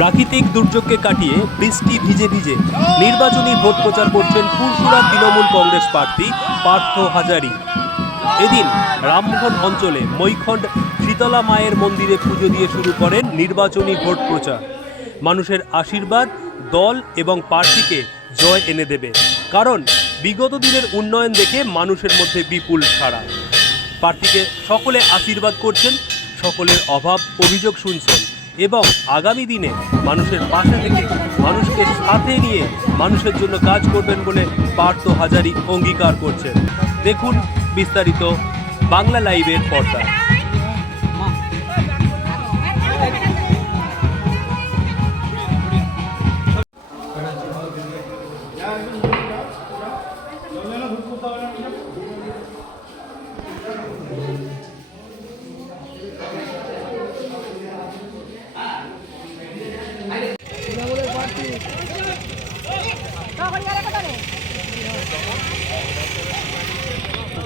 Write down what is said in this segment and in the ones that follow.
প্রাকৃতিক দুর্যোগকে কাটিয়ে বৃষ্টি ভিজে ভিজে নির্বাচনী ভোট প্রচার করছেন ফুরফুরা তৃণমূল কংগ্রেস প্রার্থী পার্থ হাজারি। এদিন রামমোহন অঞ্চলে মৈখণ্ড শীতলা মায়ের মন্দিরে পুজো দিয়ে শুরু করেন নির্বাচনী ভোট প্রচার। মানুষের আশীর্বাদ দল এবং প্রার্থীকে জয় এনে দেবে, কারণ বিগত দিনের উন্নয়ন দেখে মানুষের মধ্যে বিপুল সাড়া। প্রার্থীকে সকলে আশীর্বাদ করছেন, সকলের অভাব অভিযোগ শুনছেন এবং আগামী দিনে মানুষের পাশে থেকে মানুষকে সাথে নিয়ে মানুষের জন্য কাজ করবেন বলে পার্থ হাজারি অঙ্গীকার করছেন। দেখুন বিস্তারিত বাংলা লাইভের পর্দায়।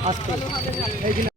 আসতে